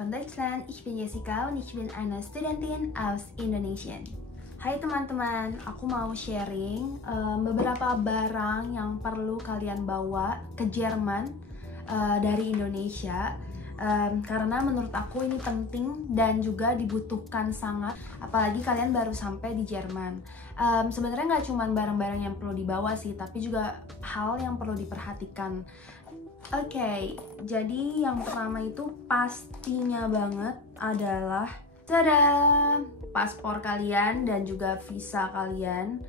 von Deutschland. Ich bin Jessica und ich bin eine Studentin aus Indonesien. Hai teman-teman, aku mau sharing beberapa barang yang perlu kalian bawa ke Jerman dari Indonesia. Karena menurut aku ini penting dan juga dibutuhkan sangat, apalagi kalian baru sampai di Jerman. Sebenarnya nggak cuma barang-barang yang perlu dibawa sih, tapi juga hal yang perlu diperhatikan. Oke, jadi yang pertama itu pastinya banget adalah tada, paspor kalian dan juga visa kalian.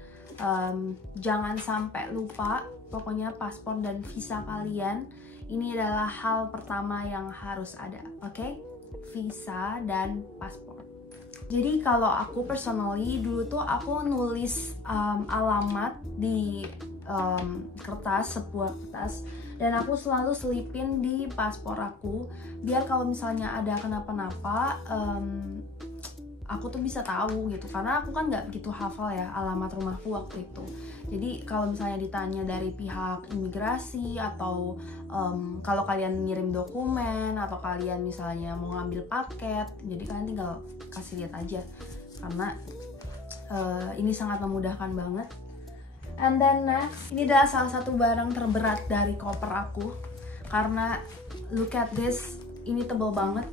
Jangan sampai lupa, pokoknya paspor dan visa kalian ini adalah hal pertama yang harus ada, oke? Visa dan paspor. Jadi kalau aku personally dulu tuh aku nulis alamat di kertas, sebuah kertas, dan aku selalu selipin di paspor aku biar kalau misalnya ada kenapa-napa aku tuh bisa tahu gitu, karena aku kan nggak begitu hafal ya alamat rumahku waktu itu. Jadi kalau misalnya ditanya dari pihak imigrasi atau kalau kalian ngirim dokumen atau kalian misalnya mau ngambil paket, jadi kalian tinggal kasih lihat aja, karena ini sangat memudahkan banget. And then next, ini adalah salah satu barang terberat dari koper aku, karena look at this, ini tebal banget.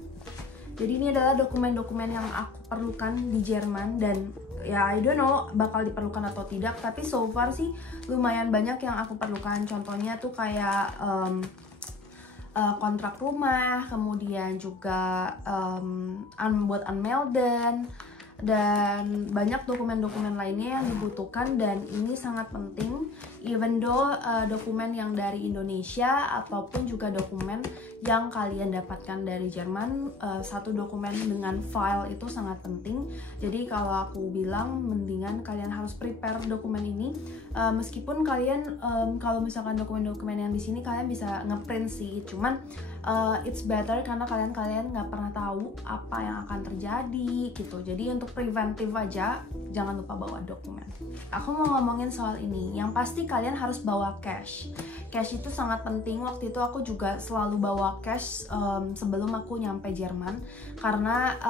Jadi ini adalah dokumen-dokumen yang aku perlukan di Jerman, dan ya I don't know bakal diperlukan atau tidak, tapi so far sih lumayan banyak yang aku perlukan. Contohnya tuh kayak kontrak rumah, kemudian juga buat Unmelden, dan banyak dokumen-dokumen lainnya yang dibutuhkan, dan ini sangat penting even though dokumen yang dari Indonesia ataupun juga dokumen yang kalian dapatkan dari Jerman, satu dokumen dengan file itu sangat penting. Jadi kalau aku bilang mendingan kalian harus prepare dokumen ini, meskipun kalian kalau misalkan dokumen-dokumen yang di sini kalian bisa ngeprint sih, cuman it's better karena kalian nggak pernah tahu apa yang akan terjadi gitu. Jadi untuk preventif aja jangan lupa bawa dokumen. Aku mau ngomongin soal ini. Yang pasti kalian harus bawa cash. Cash itu sangat penting. Waktu itu aku juga selalu bawa cash sebelum aku nyampe Jerman, karena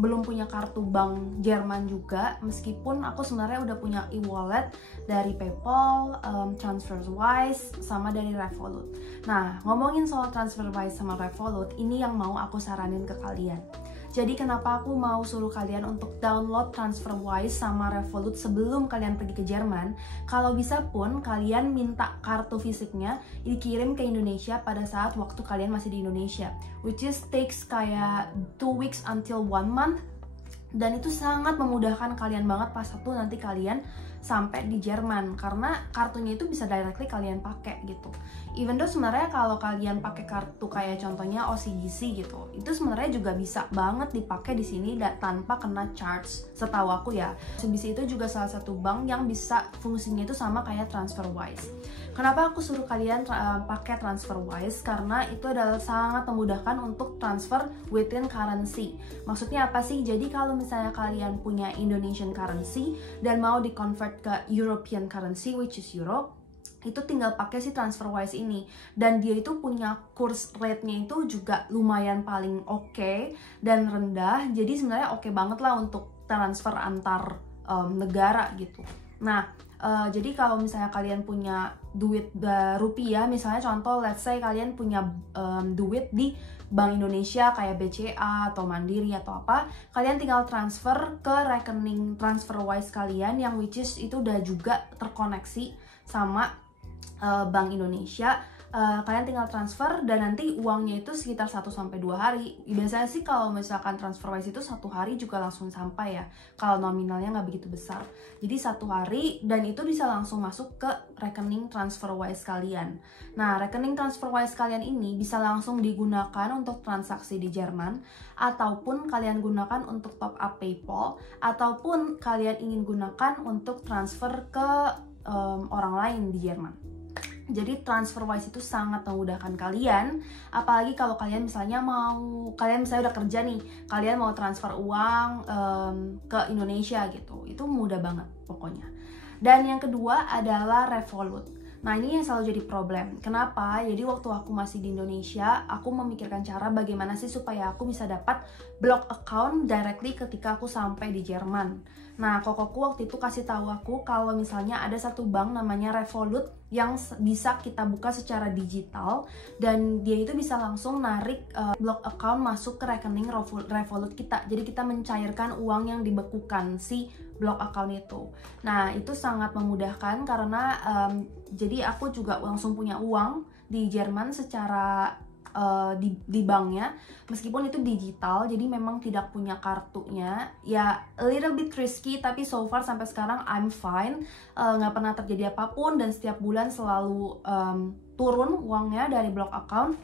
belum punya kartu bank Jerman juga, meskipun aku sebenarnya udah punya e-wallet dari PayPal, TransferWise, sama dari Revolut. Nah, ngomongin soal TransferWise sama Revolut, ini yang mau aku saranin ke kalian. Jadi kenapa aku mau suruh kalian untuk download TransferWise sama Revolut sebelum kalian pergi ke Jerman? Kalau bisa pun kalian minta kartu fisiknya dikirim ke Indonesia pada saat waktu kalian masih di Indonesia, which is takes kayak 2 weeks until 1 month. Dan itu sangat memudahkan kalian banget pas waktu nanti kalian sampai di Jerman, karena kartunya itu bisa directly kalian pakai gitu. Even though sebenarnya kalau kalian pakai kartu kayak contohnya OCBC gitu, itu sebenarnya juga bisa banget dipakai di sini tanpa kena charge. Setahu aku ya, OCBC itu juga salah satu bank yang bisa fungsinya itu sama kayak TransferWise. Kenapa aku suruh kalian pakai TransferWise? Karena itu adalah sangat memudahkan untuk transfer within currency. Maksudnya apa sih? Jadi kalau misalnya kalian punya Indonesian currency dan mau di-convert ke European currency, which is Euro, itu tinggal pakai si TransferWise ini, dan dia itu punya kurs rate-nya itu juga lumayan paling oke dan rendah. Jadi sebenarnya oke banget lah untuk transfer antar negara gitu. Nah, jadi kalau misalnya kalian punya duit rupiah, misalnya contoh let's say kalian punya duit di Bank Indonesia kayak BCA atau Mandiri atau apa, kalian tinggal transfer ke rekening TransferWise kalian yang which is itu udah juga terkoneksi sama Bank Indonesia. Kalian tinggal transfer dan nanti uangnya itu sekitar 1-2 hari. Biasanya sih kalau misalkan TransferWise itu 1 hari juga langsung sampai ya, kalau nominalnya nggak begitu besar. Jadi 1 hari dan itu bisa langsung masuk ke rekening TransferWise kalian. Nah, rekening TransferWise kalian ini bisa langsung digunakan untuk transaksi di Jerman, ataupun kalian gunakan untuk top up PayPal, ataupun kalian ingin gunakan untuk transfer ke orang lain di Jerman. Jadi TransferWise itu sangat memudahkan kalian, apalagi kalau kalian misalnya kalian misalnya udah kerja nih, kalian mau transfer uang ke Indonesia gitu, itu mudah banget pokoknya. Dan yang kedua adalah Revolut. Nah ini yang selalu jadi problem. Kenapa? Jadi waktu aku masih di Indonesia, aku memikirkan cara bagaimana sih supaya aku bisa dapat blog account directly ketika aku sampai di Jerman. Nah kokoku waktu itu kasih tahu aku kalau misalnya ada satu bank namanya Revolut yang bisa kita buka secara digital, dan dia itu bisa langsung narik blog account masuk ke rekening Revolut kita. Jadi kita mencairkan uang yang dibekukan si blog account itu. Nah itu sangat memudahkan karena jadi aku juga langsung punya uang di Jerman secara di banknya, meskipun itu digital, jadi memang tidak punya kartunya. Ya a little bit risky, tapi so far sampai sekarang I'm fine, nggak pernah terjadi apapun, dan setiap bulan selalu turun uangnya dari blog account.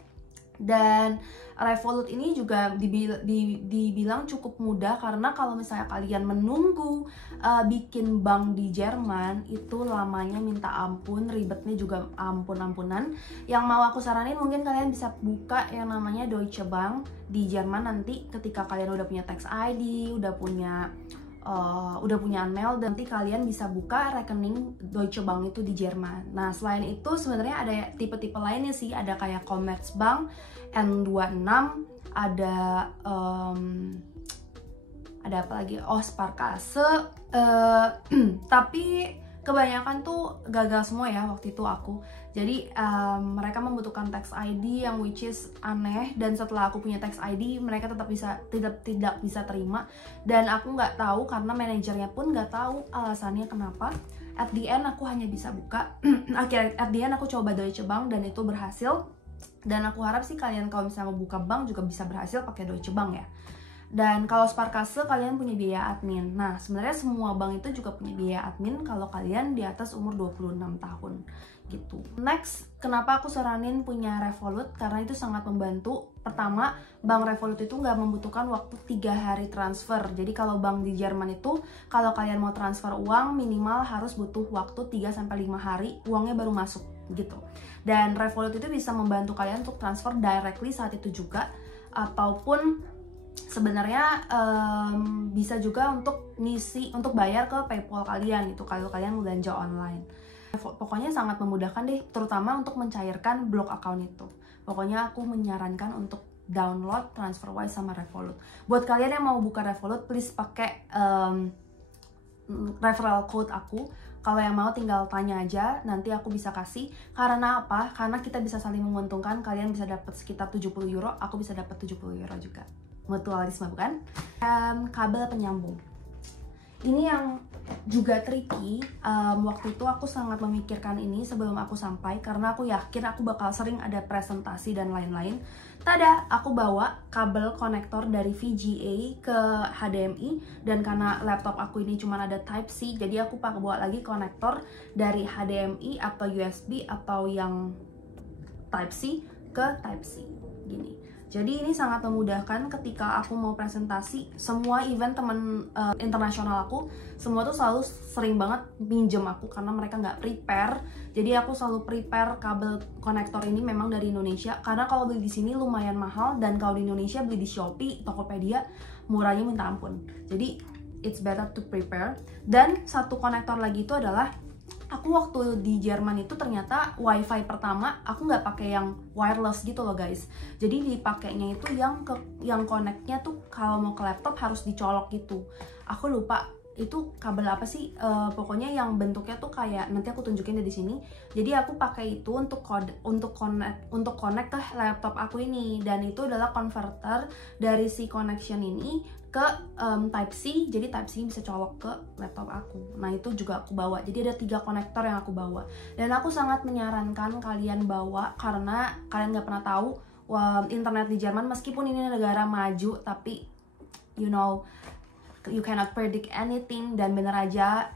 Dan Revolut ini juga dibilang cukup mudah, karena kalau misalnya kalian menunggu bikin bank di Jerman itu lamanya minta ampun, ribetnya juga ampun-ampunan. Yang mau aku saranin, mungkin kalian bisa buka yang namanya Deutsche Bank di Jerman nanti ketika kalian udah punya tax ID, udah punya unmailed, nanti kalian bisa buka rekening Deutsche Bank itu di Jerman. Nah selain itu sebenarnya ada tipe-tipe lainnya sih, ada kayak Commerzbank, N26, ada apa lagi, Sparkasse, tapi kebanyakan tuh gagal semua ya waktu itu aku. Jadi mereka membutuhkan tax ID yang which is aneh, dan setelah aku punya tax ID mereka tetap tidak bisa terima, dan aku nggak tahu karena manajernya pun nggak tahu alasannya kenapa. At the end aku hanya bisa buka at the end aku coba Deutsche Bank dan itu berhasil, dan aku harap sih kalian kalau misalnya mau buka bank juga bisa berhasil pakai Deutsche Bank ya. Dan kalau Sparkasse kalian punya biaya admin. Nah sebenarnya semua bank itu juga punya biaya admin kalau kalian di atas umur 26 tahun gitu. Next, kenapa aku saranin punya Revolut? Karena itu sangat membantu. Pertama, bank Revolut itu nggak membutuhkan waktu 3 hari transfer. Jadi kalau bank di Jerman itu, kalau kalian mau transfer uang minimal harus butuh waktu 3-5 hari, uangnya baru masuk gitu. Dan Revolut itu bisa membantu kalian untuk transfer directly saat itu juga, ataupun sebenarnya bisa juga untuk bayar ke PayPal kalian gitu kalau kalian belanja online. Pokoknya sangat memudahkan deh, terutama untuk mencairkan blog account itu. Pokoknya aku menyarankan untuk download TransferWise sama Revolut. Buat kalian yang mau buka Revolut, please pakai referral code aku. Kalau yang mau tinggal tanya aja, nanti aku bisa kasih. Karena apa? Karena kita bisa saling menguntungkan. Kalian bisa dapat sekitar 70 euro, aku bisa dapat 70 euro juga. Mutualisme bukan? Kabel penyambung. Ini yang juga tricky. Waktu itu aku sangat memikirkan ini sebelum aku sampai, karena aku yakin aku bakal sering ada presentasi dan lain-lain. Tada, aku bawa kabel konektor dari VGA ke HDMI, dan karena laptop aku ini cuma ada Type-C, jadi aku bawa lagi konektor dari HDMI atau USB atau yang Type-C ke Type-C gini. Jadi ini sangat memudahkan ketika aku mau presentasi. Semua event teman internasional aku, semua tuh selalu sering banget pinjem aku karena mereka nggak prepare. Jadi aku selalu prepare kabel konektor ini memang dari Indonesia, karena kalau beli di sini lumayan mahal, dan kalau di Indonesia beli di Shopee, Tokopedia, murahnya minta ampun. Jadi it's better to prepare. Dan satu konektor lagi itu adalah, aku waktu di Jerman itu ternyata wifi pertama aku nggak pakai yang wireless gitu loh guys. Jadi dipakainya itu yang connect-nya tuh kalau mau ke laptop harus dicolok gitu. Aku lupa itu kabel apa sih, pokoknya yang bentuknya tuh kayak, nanti aku tunjukin di sini. Jadi aku pakai itu untuk connect ke laptop aku ini, dan itu adalah converter dari si connection ini ke Type-C, jadi Type-C bisa colok ke laptop aku. Nah itu juga aku bawa, jadi ada 3 konektor yang aku bawa, dan aku sangat menyarankan kalian bawa, karena kalian nggak pernah tahu internet di Jerman, meskipun ini negara maju, tapi you know, you cannot predict anything, dan bener aja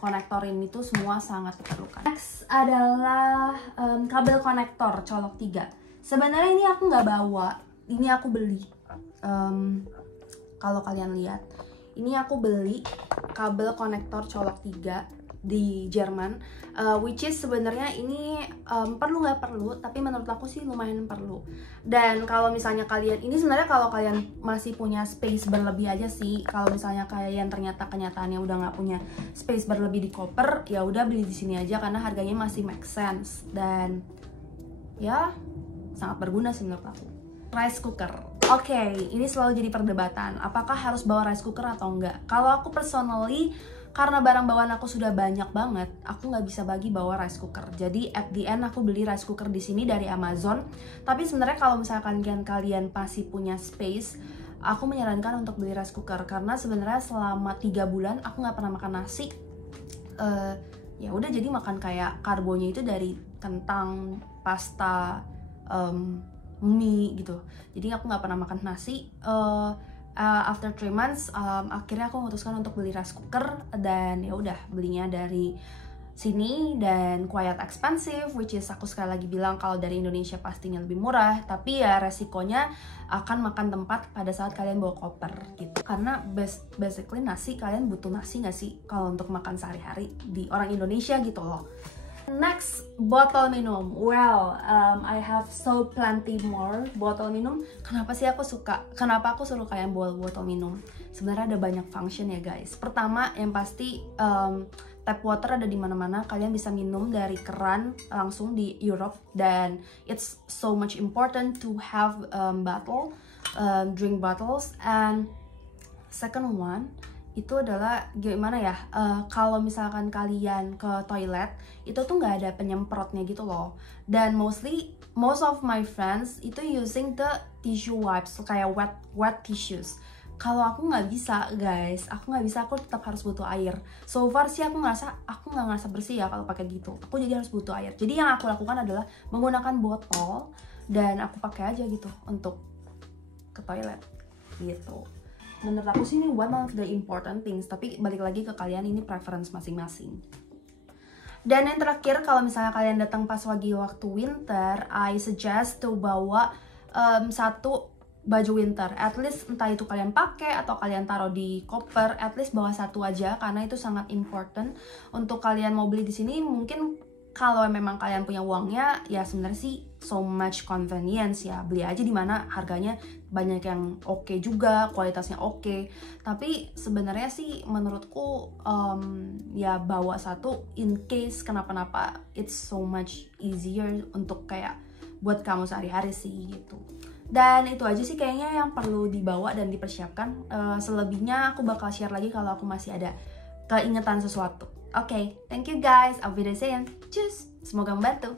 konektor ini tuh semua sangat diperlukan. Next adalah kabel konektor colok 3. Sebenarnya ini aku nggak bawa, ini aku beli. Kalau kalian lihat, ini aku beli kabel konektor colok 3. di Jerman, which is sebenarnya ini perlu nggak perlu, tapi menurut aku sih lumayan perlu. Dan kalau misalnya kalian, ini sebenarnya kalau kalian masih punya space berlebih aja sih. Kalau misalnya kalian ternyata kenyataannya udah nggak punya space berlebih di koper, ya udah beli di sini aja karena harganya masih make sense dan ya sangat berguna sih menurut aku. Rice cooker. Oke, ini selalu jadi perdebatan. Apakah harus bawa rice cooker atau enggak? Kalau aku personally, karena barang bawaan aku sudah banyak banget, aku nggak bisa bagi bawa rice cooker. Jadi at the end aku beli rice cooker di sini dari Amazon. Tapi sebenarnya kalau misalkan kalian masih punya space, aku menyarankan untuk beli rice cooker karena sebenarnya selama 3 bulan aku nggak pernah makan nasi. Ya udah, jadi makan kayak karbonya itu dari kentang, pasta, mie gitu. Jadi aku nggak pernah makan nasi. After 3 months, akhirnya aku memutuskan untuk beli rice cooker dan ya udah belinya dari sini dan quite expensive, which is aku sekali lagi bilang kalau dari Indonesia pastinya lebih murah, tapi ya resikonya akan makan tempat pada saat kalian bawa koper gitu. Karena basically nasi, kalian butuh nasi nggak sih kalau untuk makan sehari-hari di orang Indonesia gitu loh. Next, botol minum. Well, I have so plenty more botol minum. Kenapa aku suruh kalian bawa botol minum? Sebenarnya ada banyak function ya guys. Pertama, yang pasti tap water ada di mana-mana. Kalian bisa minum dari keran langsung di Europe dan it's so much important to have drink bottles. And second one, itu adalah gimana ya, kalau misalkan kalian ke toilet itu tuh nggak ada penyemprotnya gitu loh, dan most of my friends itu using the tissue wipes kayak wet tissues. Kalau aku nggak bisa guys, aku tetap harus butuh air. So far sih aku nggak ngerasa bersih ya kalau pakai gitu, aku jadi harus butuh air. Jadi yang aku lakukan adalah menggunakan botol dan aku pakai aja gitu untuk ke toilet gitu. Menurut aku sih ini one of the important things, tapi balik lagi ke kalian, ini preference masing-masing. Dan yang terakhir, kalau misalnya kalian datang pas waktu winter, I suggest to bawa satu baju winter. At least entah itu kalian pakai atau kalian taruh di koper, at least bawa satu aja karena itu sangat important untuk kalian mau beli di sini. Mungkin kalau memang kalian punya uangnya, ya sebenarnya sih so much convenience ya, beli aja di mana harganya banyak yang oke juga, kualitasnya oke. Tapi sebenarnya sih menurutku ya bawa satu in case kenapa-napa, it's so much easier untuk kayak buat kamu sehari-hari sih gitu. Dan itu aja sih kayaknya yang perlu dibawa dan dipersiapkan. Selebihnya aku bakal share lagi kalau aku masih ada keingetan sesuatu. Oke, thank you guys. Auf Wiedersehen. Tschüss. Semoga membantu.